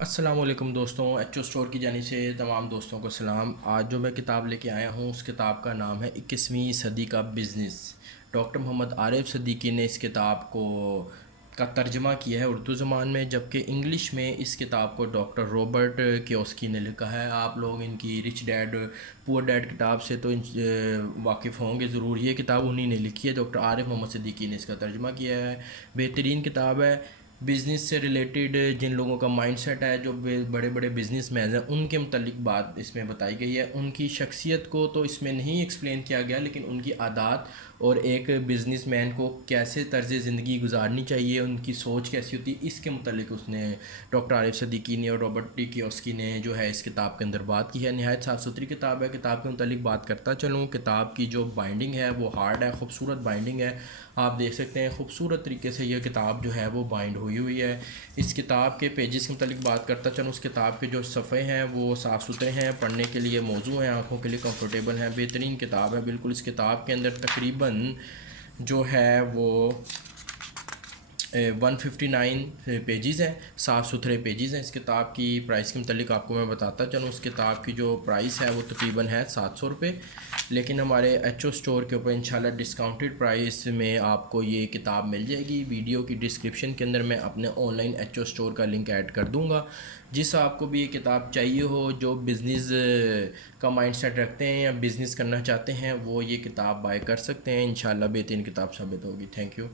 السلام علیکم دوستوں، ایچ او اسٹور کی جانب سے تمام دوستوں کو سلام۔ آج جو میں کتاب لے کے آیا ہوں اس کتاب کا نام ہے 21ویں صدی کا بزنس۔ ڈاکٹر محمد عارف صدیقی نے اس کتاب کا ترجمہ کیا ہے اردو زبان میں، جبکہ انگلش میں اس کتاب کو ڈاکٹر رابرٹ کیوسکی نے لکھا ہے۔ آپ لوگ ان کی رچ ڈیڈ پور ڈیڈ کتاب سے تو واقف ہوں گے ضرور، یہ کتاب انہی نے لکھی ہے۔ ڈاکٹر عارف محمد صدیقی نے اس کا ترجمہ کیا ہے۔ بہترین کتاب ہے۔ بزنس سے ریلیٹڈ جن لوگوں کا مائنڈ سیٹ ہے، جو بڑے بڑے بزنس مین ہیں، ان کے متعلق بات اس میں بتائی گئی ہے۔ ان کی شخصیت کو تو اس میں نہیں ایکسپلین کیا گیا، لیکن ان کی عادات اور ایک بزنس مین کو کیسے طرز زندگی گزارنی چاہیے، ان کی سوچ کیسی ہوتی ہے، اس کے متعلق اس نے ڈاکٹر عارف صدیقی نے اور رابرٹ ٹی کیوسکی نے جو ہے اس کتاب کے اندر بات کی ہے۔ نہایت صاف ستھری کتاب ہے۔ کتاب کے متعلق بات کرتا چلوں، کتاب کی جو بائنڈنگ ہے وہ ہارڈ ہے، خوبصورت بائنڈنگ ہے۔ آپ دیکھ سکتے ہیں خوبصورت طریقے سے یہ کتاب جو ہے وہ بائنڈ ہوئی ہے۔ اس کتاب کے پیجز کے متعلق بات کرتا چلوں، اس کتاب کے جو صفحے ہیں وہ صاف ستھرے ہیں، پڑھنے کے لیے موزوں ہیں، آنکھوں کے لیے کمفرٹیبل ہیں، بہترین کتاب ہے بالکل۔ اس کتاب کے اندر تقریباً جو ہے وہ 159 پیجز ہیں، صاف ستھرے پیجز ہیں۔ اس کتاب کی پرائس کے متعلق آپ کو میں بتاتا چلوں، اس کتاب کی جو پرائس ہے وہ تقریباً ہے 700 روپے، لیکن ہمارے ایچ او اسٹور کے اوپر انشاءاللہ ڈسکاؤنٹڈ پرائس میں آپ کو یہ کتاب مل جائے گی۔ ویڈیو کی ڈسکرپشن کے اندر میں اپنے online H O store کا لنک ایڈ کر دوں گا۔ جس آپ کو بھی یہ کتاب چاہیے ہو، جو بزنس کا مائنڈ سیٹ رکھتے ہیں یا بزنس کرنا چاہتے ہیں، وہ یہ کتاب بائی کر سکتے ہیں۔ انشاءاللہ بہترین کتاب ثابت ہوگی۔ Thank you.